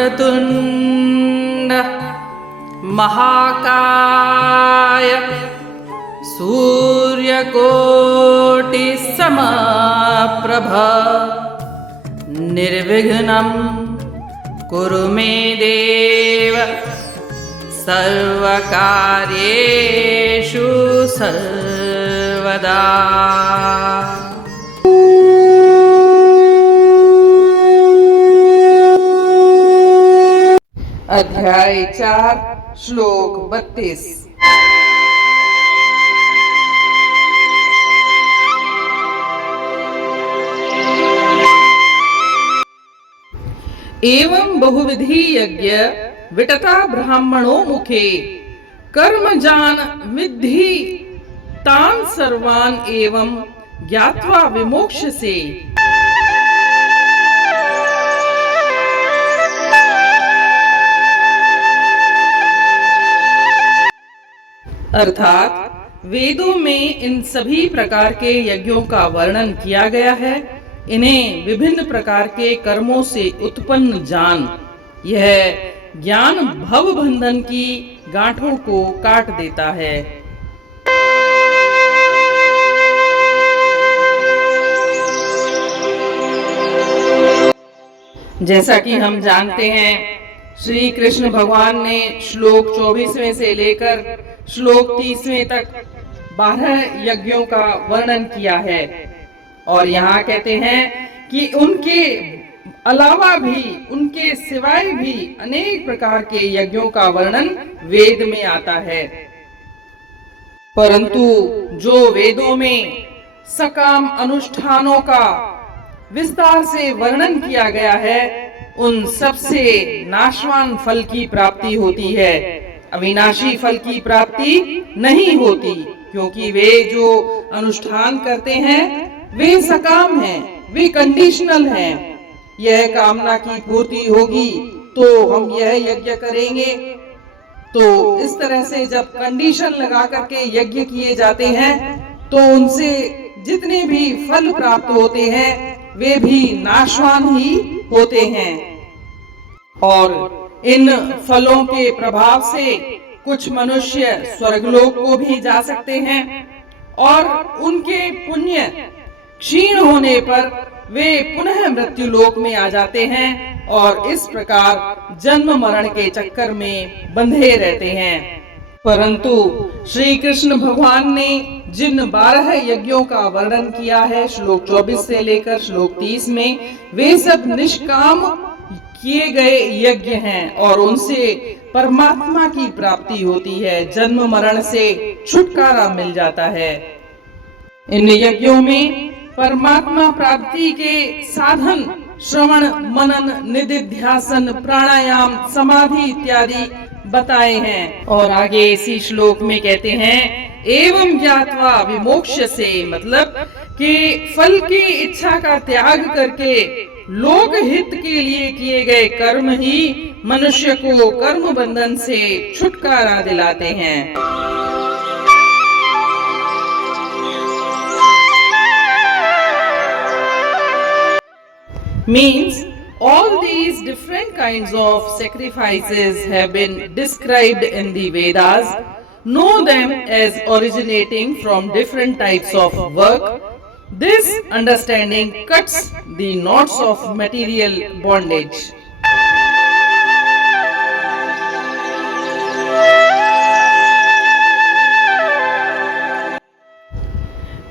वक्रतुण्ड महाकाय सूर्यकोटिसमप्रभ निर्विघ्नं कुरु मे देव सर्वकार्येषु सर्वदा। अध्याय 4 श्लोक 32। एवं बहुविधि यज्ञ वितता ब्राह्मणो मुखे कर्मजान विद्धि तान सर्वान एवं ज्ञात्वा विमोक्ष्यसे। अर्थात वेदों में इन सभी प्रकार के यज्ञों का वर्णन किया गया है। इन्हें विभिन्न प्रकार के कर्मों से उत्पन्न जान, यह ज्ञान भव बंधन की गांठों को काट देता है। जैसा कि हम जानते हैं, श्री कृष्ण भगवान ने श्लोक 24वें से लेकर श्लोक 30वें तक 12 यज्ञों का वर्णन किया है और यहाँ कहते हैं कि उनके अलावा भी, उनके सिवाय भी अनेक प्रकार के यज्ञों का वर्णन वेद में आता है। परंतु जो वेदों में सकाम अनुष्ठानों का विस्तार से वर्णन किया गया है, उन सबसे नाशवान फल की प्राप्ति होती है, अविनाशी फल की प्राप्ति नहीं होती, क्योंकि वे जो अनुष्ठान करते हैं वे सकाम हैं, वे कंडीशनल हैं। यह कामना की पूर्ति होगी तो हम यह यज्ञ करेंगे। तो इस तरह से जब कंडीशन लगा करके यज्ञ किए जाते हैं तो उनसे जितने भी फल प्राप्त होते हैं वे भी नाशवान ही होते हैं। और इन फलों के प्रभाव से कुछ मनुष्य स्वर्गलोक को भी जा सकते हैं और उनके पुण्य क्षीण होने पर वे पुनः मृत्यु लोक में आ जाते हैं और इस प्रकार जन्म मरण के चक्कर में बंधे रहते हैं। परंतु श्री कृष्ण भगवान ने जिन 12 यज्ञों का वर्णन किया है श्लोक 24 से लेकर श्लोक 30 में, वे सब निष्काम किए गए यज्ञ हैं और उनसे परमात्मा की प्राप्ति होती है, जन्म मरण से छुटकारा मिल जाता है। इन यज्ञों में परमात्मा प्राप्ति के साधन श्रवण मनन निधिध्यासन प्राणायाम समाधि इत्यादि बताए हैं। और आगे इसी श्लोक में कहते हैं एवं ज्ञात्वा विमोक्ष्यसे, मतलब कि फल की इच्छा का त्याग करके लोक हित के लिए किए गए कर्म ही मनुष्य को कर्म बंधन से छुटकारा दिलाते हैं। Means all these different kinds of sacrifices have been described in the Vedas. Know them as originating from different types of work. This understanding cuts the knots of material bondage.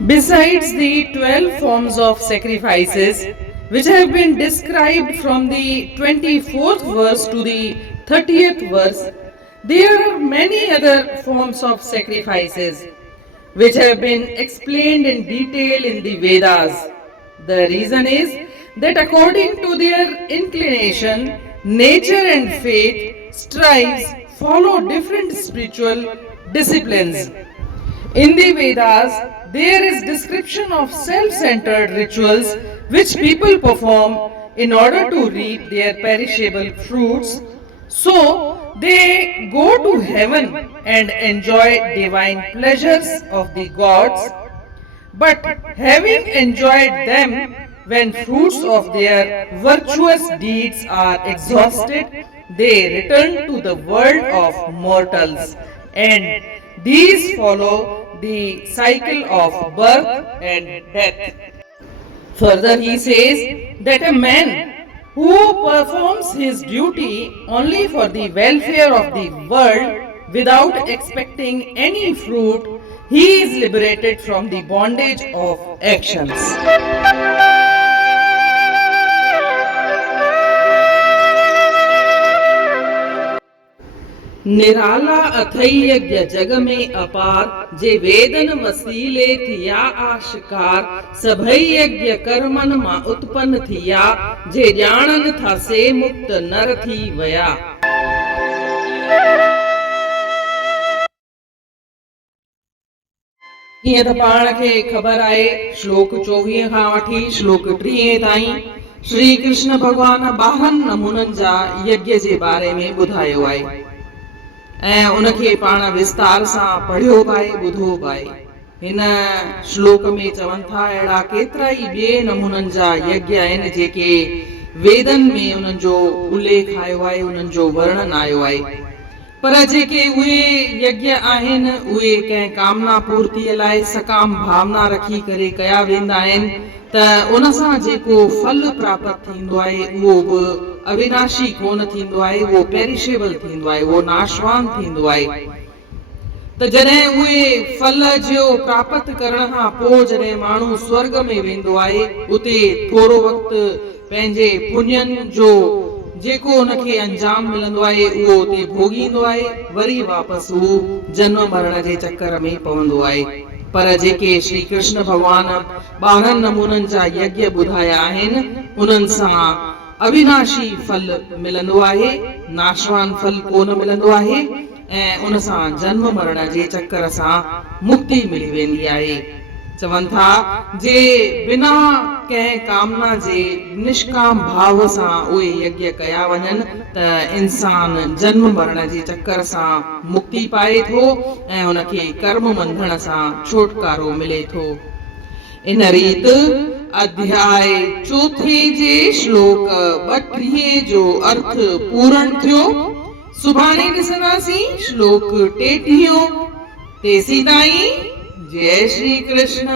Besides the 12 forms of sacrifices which have been described from the 24th verse to the 30th verse, there are many other forms of sacrifices which have been explained in detail in the Vedas. The reason is that according to their inclination, nature and faith strives follow different spiritual disciplines. In the Vedas, there is description of self-centered rituals which people perform in order to reap their perishable fruits. So, they go to heaven and enjoy divine pleasures of the gods. But having enjoyed them, when fruits of their virtuous deeds are exhausted, they return to the world of mortals, and these follow the cycle of birth and death. Further, he says that a man who performs his duty only for the welfare of the world without expecting any fruit, he is liberated from the bondage of actions. निराला अथई यज्ञ जग में अपार, जे वेदन वसीले थिया आशिकार, सभई यज्ञ Karman मां उत्पन्न थिया, जे ॼाणन था से मुक्त नर थी वया। हीअं त पाण खे ख़बर आहे, श्लोक 24 खां वठी श्लोक 30 ताईं श्री कृष्ण भगवान 12 नमूननि जा यज्ञ जे बारे में ॿुधायो आहे ऐं उनखे पाण विस्तार सां पढ़ियो बि आहे, ॿुधो बि आहे। हिन श्लोक में चवनि था अहिड़ा केतिरा ई ॿिए नमूननि जा यज्ञ आहिनि जेके वेदन में उन्हनि जो उल्लेख आयो आहे, उन्हनि जो वर्णन आयो आहे, पर जेके उहे यज्ञ आहिनि उहे कंहिं कामना पूर्तिअ लाइ सकाम भावना रखी करे कया वेंदा आहिनि, त उन सां जेको फल प्राप्त थींदो आहे उहो बि अविनाशी कोन थींदो आहे, उहो पेरिशेबल थींदो आहे, उहो नाशवान थींदो आहे। त जॾहिं उहे फल जो प्राप्त करण खां पोइ जॾहिं माण्हू स्वर्ग में वेंदो आहे, उते थोरो वक़्तु पंहिंजे पुण्यनि जो जेको उनखे अंजाम मिलंदो आहे उहो उते भोगींदो आहे, वरी वापसि उहो जन्म मरण जे चक्कर में पवंदो आहे। पर जेके श्री कृष्ण भगवान 12 नमूननि जा यज्ञ ॿुधाया आहिनि, उन्हनि सां अविनाशी फल मिलंदो आहे, नाशवान फल कोन मिलंदो आहे ऐं उन सां जन्म मरण जे चक्कर सां मुक्ति मिली वेंदी आहे। चवनि था जे बिना कंहिं कामना जे निष्काम भाव सां उहे यज्ञ कया वञनि त इंसान जन्म मरण जे चक्कर सां मुक्ति पाए थो ऐं उनखे कर्म बंधन सां छुटकारो मिले थो। इन रीति अध्याय 4 जे श्लोक 32 जो अर्थ पूर्ण थियो। सुभाणे ॾिसंदासीं श्लोक 33। तेसीं ताईं जय श्री कृष्ण।